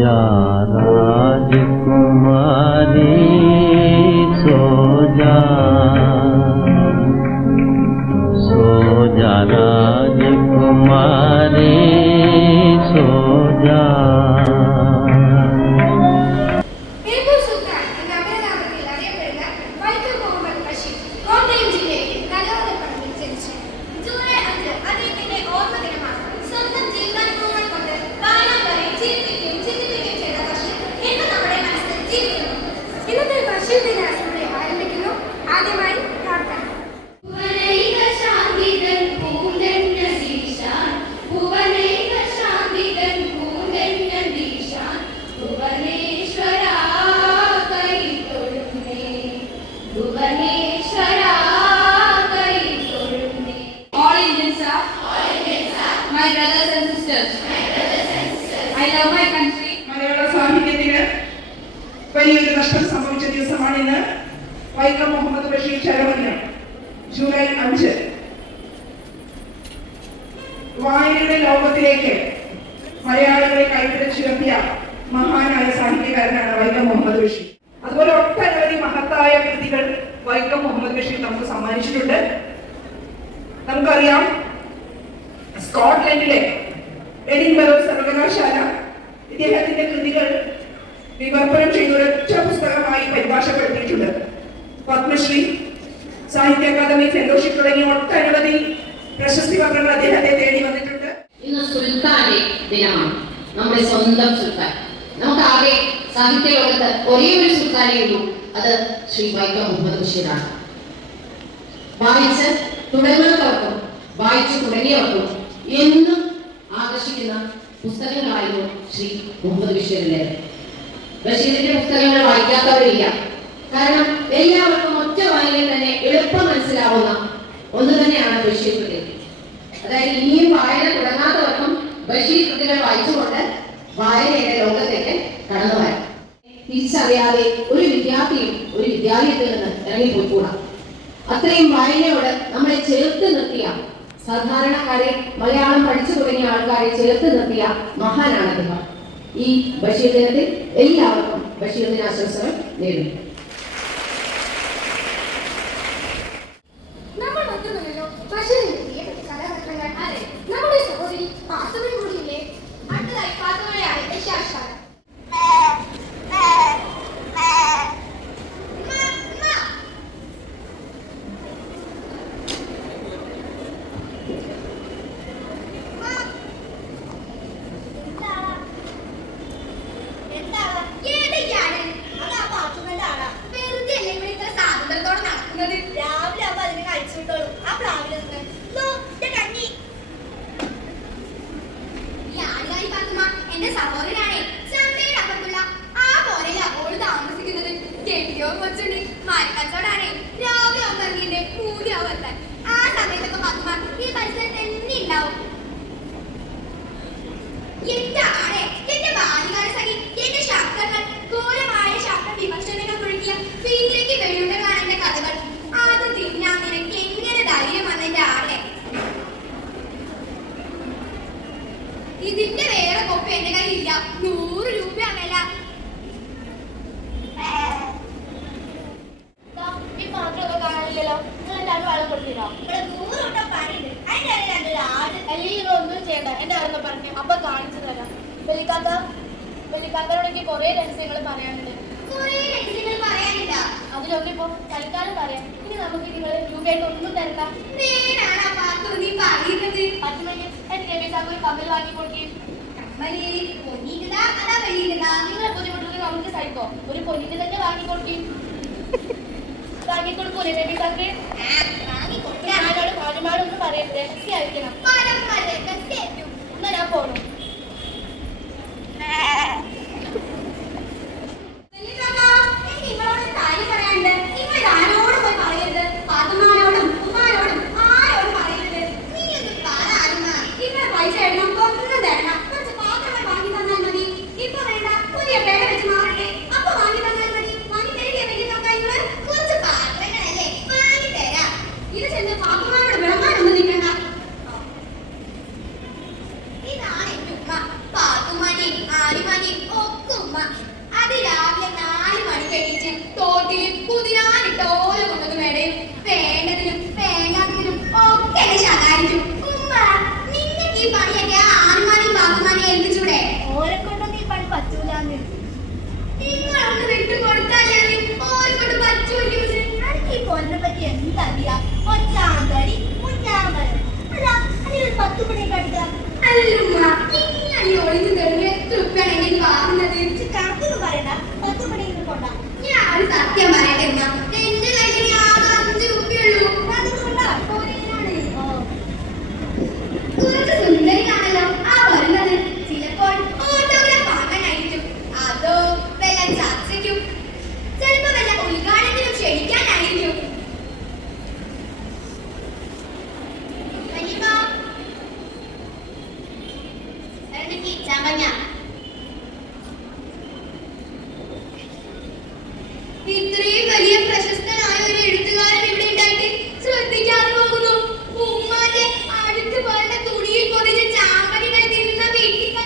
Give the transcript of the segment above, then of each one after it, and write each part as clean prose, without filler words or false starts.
जा राजकुमारी सो जा राजकुमारी सो जा। My brothers and sisters, I love my country. മലയാള സാഹിത്യത്തിന് വലിയൊരു നഷ്ടം സംഭവിച്ച ദിവസമാണിന്ന്. വൈക്കം മുഹമ്മദ് ബഷീർ ചരമദിനം ജൂലൈ 5. വായനയുടെ ലോകത്തിലേക്ക് മലയാളികളെ കൈപിടിച്ചുയർത്തിയ മഹാനായ സാഹിത്യകാരനാണ് വൈക്കം മുഹമ്മദ് ബഷീർ. അതുപോലെ ഒട്ടനവധി മഹത്തായ കൃതികൾ വൈക്കം മുഹമ്മദ് ബഷീർ നമുക്ക് സമ്മാനിച്ചിട്ടുണ്ട്. നമുക്കറിയാം, സ്കോട്ട്ലൻഡിലെ എഡിൻബറോ സർവകലാശാല ഇദ്ദേഹത്തിന്റെ കൃതികൾ വിവർത്തനം ചെയ്ത് ഒരൊറ്റ പുസ്തകമായി പരിഭാഷപ്പെടുത്തിയിട്ടുണ്ട്. പത്മശ്രീ, സാഹിത്യ അക്കാദമി ഫെലോഷിപ്പ് തുടങ്ങിയ ഒട്ടനവധി പ്രശസ്തി പത്രങ്ങൾ അദ്ദേഹത്തെ തേടി വന്നിട്ടുണ്ട്. ഇന്ന് സുൽത്താന്റെ ദിനമാണ്, നമ്മുടെ സ്വന്തം സുൽത്താൻ. നമുക്കാകെ സാഹിത്യ ലോകത്ത് ഒരേ ഒരു സുൽത്താനേ ഉള്ളൂ, അത് ശ്രീ വൈക്കം മുഹമ്മദ് ബഷീറാണ്. വായിച്ച് തുടങ്ങുന്നവർക്കും വായിച്ചു തുടങ്ങിയവർക്കും എന്നും ആകർഷിക്കുന്ന പുസ്തകങ്ങളായിരുന്നു ശ്രീ മുഹമ്മദ് ബഷീറിന്റെ. ബഷീറിന്റെ പുസ്തകങ്ങൾ വായിക്കാത്തവരില്ല. കാരണം എല്ലാവർക്കും ഒറ്റ വായനയിൽ തന്നെ എളുപ്പം മനസ്സിലാവുന്ന ഒന്ന് തന്നെയാണ് ബഷീർ കൃതികൾ. അതായത് ഇനിയും വായന തുടങ്ങാത്തവർക്കും ബഷീർ കൃതികൾ വായിച്ചുകൊണ്ട് വായനയുടെ ലോകത്തേക്ക് കടന്നു വരാം. തിരിച്ചറിയാതെ ഒരു വിദ്യാർത്ഥിയും ഒരു വിദ്യാലയത്തിൽ നിന്ന് ഇറങ്ങിപ്പോയിക്കൂടാ. അത്രയും വായനയോട് നമ്മളെ ചേർത്ത് നിർത്തിയ, സാധാരണക്കാരെ മലയാളം പഠിച്ചു തുടങ്ങിയ ആൾക്കാരെ ചേർത്ത് നിർത്തിയ മഹാനാണ് അദ്ദേഹം. ഈ ബഷീർ ദിനത്തിൽ എല്ലാവർക്കും ബഷീർ ദിനാശംസകൾ നേരുന്നു. ഇതിന്റെ വേറെ കോപ്പി എന്റെ കയ്യിലില്ല. 100 രൂപയാണല്ല. കാണാനില്ലല്ലോ. വെള്ളം കൊടുത്തില്ലോ. അല്ലെങ്കിൽ ഒന്നും ചെയ്യണ്ട. എന്റെ ആരെന്ന് പറഞ്ഞു അപ്പൊ കാണിച്ചു തരാം. വെള്ളിക്കാത്തോട് എനിക്ക് കുറെ രഹസ്യങ്ങൾ പറയാനുണ്ട്. അതിലൊക്കെ ഇപ്പൊ തൽക്കാലം പറയാം. ഇനി നമുക്ക് നിങ്ങൾ രൂപയായിട്ട് ഒന്നും തരണ്ട. പറ്റുമെങ്കിൽ എനിക്ക് ഒരു കമ്മൽ വാങ്ങി കൊടുക്കുകയും നിങ്ങളെ ബുദ്ധിമുട്ടുകൾ നമുക്ക് സഹിക്കോ. ഒരു പൊന്നിന്റെ തന്നെ വാങ്ങിക്കൊടുക്കുകയും വാങ്ങിക്കൊടുക്കൂലേ ബേബിസാക്ക്? ഞാനോട് പാടുമാടൊന്നും പറയരുത്, രഹസ്യമായിരിക്കണം. എന്നാ ഞാൻ പോണു. ഇതാണ് കളിച്ച് തോട്ടിലും കുതിരാനിട്ട് ഓരോ കൊണ്ടത് മേടയും വേണ്ടതിനും വേണ്ടാത്തതിനും ഒക്കെ എന്നെ ശകാരിക്കും. ഉമ്മ, നിനക്ക് ഈ പണിയൊക്കെ ആ ആൺമാനെയും ബാക്കുമാനെയും ഏൽപ്പിച്ചൂടെ? ഓരെ കൊണ്ടൊന്നും ഈ പണി പറ്റൂലെന്ന്. നിങ്ങളൊന്ന് വിട്ടു കൊടുത്താലേ ഓരെ കൊണ്ട് പറ്റൂല. എനിക്ക് ഈ പൊന്നെ പറ്റി എന്തറിയാം? ഒറ്റാന്തടി മുഞ്ഞാമ്പരം. അല്ല, അതിനൊരു 10 മണിയൊക്കെ അടിക്കാം. അല്ലുമ്മ, നിങ്ങൾ ഈ ഒളിഞ്ഞു തെളിഞ്ഞ് എത്ര ഉപ്പാണെങ്കിൽ വാങ്ങുന്നത്? കണക്കൊന്നും പറയണ്ട, 10 മണിയൊക്കെ കൊണ്ടാ. ഞാൻ ഒരു സത്യം പറയട്ടെ ഉമ്മ, എന്റെ കയ്യിൽ ആകെ 5 രൂപയുള്ളൂ. അതൊക്കെ കൊണ്ടാ പോലെയാണ്. കുറച്ച് സുന്ദരിയാണല്ലോ ആ വരുന്നത്. ചിലപ്പോൾ ഓട്ടോഗ്രാഫ് വാങ്ങാനായിരിക്കും, അതോ വല്ല ചർച്ചയ്ക്കും, ചിലപ്പോ വല്ല ഉദ്ഘാടനത്തിനും ക്ഷണിക്കാനായിരിക്കും. വലിയമ്മ, എനിക്ക് ചമഞ്ഞ ഇത്രയും വലിയ പ്രശസ്തനായ ഒരു എഴുത്തുകാരൻ ഇവിടെ ഉണ്ടായിട്ട് ശ്രദ്ധിക്കാതെ പോകുന്നു. ഉമ്മാന്റെ അടുത്ത് പറഞ്ഞ തുണിയിൽ പൊതിഞ്ഞ ചാമ്പലികൾ തിന്നുന്ന വീട്ടിൽ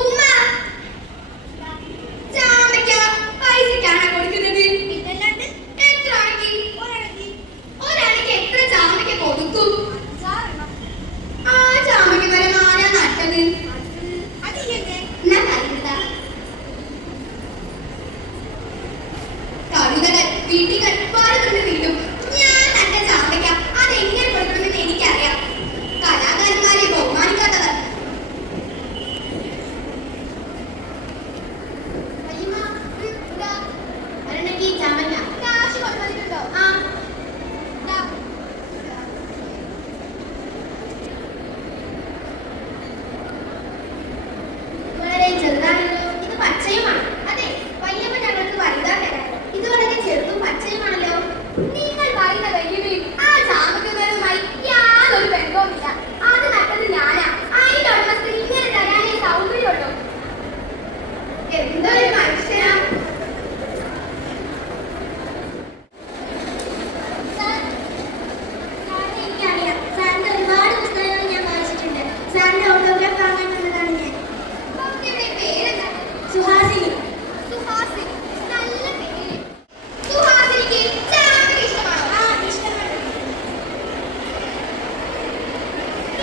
ഉമ്മ ചാമ്പയ്ക്ക പൈസക്കാണ് കൊടുക്കുന്നത്. ഇതല്ലാണ്ട് എത്ര ആണെങ്കിൽ ഒരണക്കി ഒരാൾക്ക് എത്ര ചാമ്പയ്ക്ക കൊടുക്കും? 6 എണ്ണം. ആ ചാമ്പയ്ക്ക വരെ ആരാ നട്ടത്? അത് എന്നെ എന്നാ കരുതുക. കഴുതകൾ വീട്ടികൾ പാടുകൊണ്ട് വീട്ടും. ഞാൻ നട്ട ചാമ്പയ്ക്ക അതെങ്ങനെ കൊടുക്കണമെന്ന് എനിക്കറിയാം. കലാകാരന്മാരെ ബഹുമാനിക്കാത്തവർ. വലിയമ്മ, ഇതാ ഒരണക്കി ചമഞ്ഞ. കാശ് കൊണ്ടുവന്നിട്ടുണ്ടോ? ആ, ഇതാ. വളരെ ചെറുതാണല്ലോ. ഇത് പച്ചയുമാണ്. അതെ, വല്യമ്മ ഞങ്ങൾക്ക് വലുതാ തരാം. ഇത് വളരെ ചെറുതും പച്ചയുമാണല്ലോ. നിങ്ങൾ പറയുന്ന വല്യമ്മയും ആ ചാമ്പക്കങ്ങളുമായി യാതൊരു ബന്ധവുമില്ല. അത് നട്ടത് ഞാനാ. അതിന്റെ ഉടമസ്ഥന് ഇങ്ങനെ തരാനേ സൗകര്യമുള്ളൂ. എന്തൊരു മനുഷ്യനാ. സാറിനെ എനിക്കറിയാം. സാറിന്റെ ഒരുപാട് പുസ്തകങ്ങൾ ഞാൻ വായിച്ചിട്ടുണ്ട്. സാറിന്റെ ഓട്ടോഗ്രാഫ് വാങ്ങാൻ വന്നതാണ് ഞാൻ. കുട്ടിയുടെ പേരെന്താ? സുഹാസിനി. സുഹാസിനി. നല്ല പേര്. സുഹാസിനിക്ക് ചാമ്പക്ക ഇഷ്ടമാണോ? ആ, ഇഷ്ടമാണ്.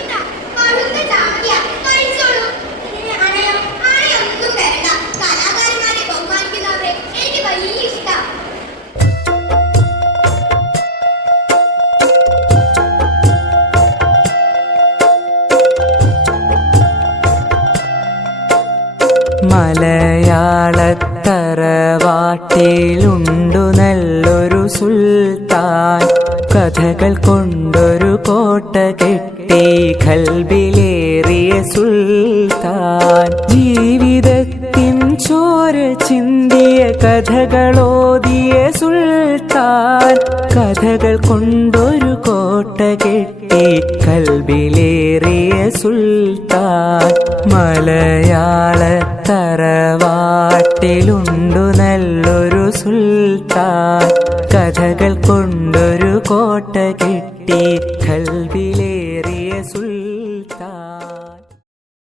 ഇതാ, പഴുത്ത ചാമ്പക്കയാ. കഴിച്ചോളൂ. ഇതിന് അണയോ? ആരെയൊന്നും വേണ്ട. കലാകാരന്മാരെ ബഹുമാനിക്കുന്നവരെ എനിക്ക് വലിയ ഇഷ്ടാ. മലയാളത്തറവാട്ടിലുണ്ടു നല്ലൊരു സുൽത്താൻ, കഥകൾ കൊണ്ടൊരു കോട്ട കെട്ടി ഖൽബിലേറിയ സുൽത്താൻ. ജീവിതത്തിൻ ചോര ചിന്തിയ കഥകളോതിയ സുൽത്താൻ, കഥകൾ കൊണ്ടൊരു കോട്ട കെട്ടി ഖൽബിലേറിയ സുൽത്താൻ. മലയാളത്തറവാട്ടിലുണ്ടു നല്ലൊരു സുൽത്താൻ, കഥകൾ കൊണ്ടൊരു കോട്ട കെട്ടി ഖൽബിലേറിയ സുൽത്താൻ.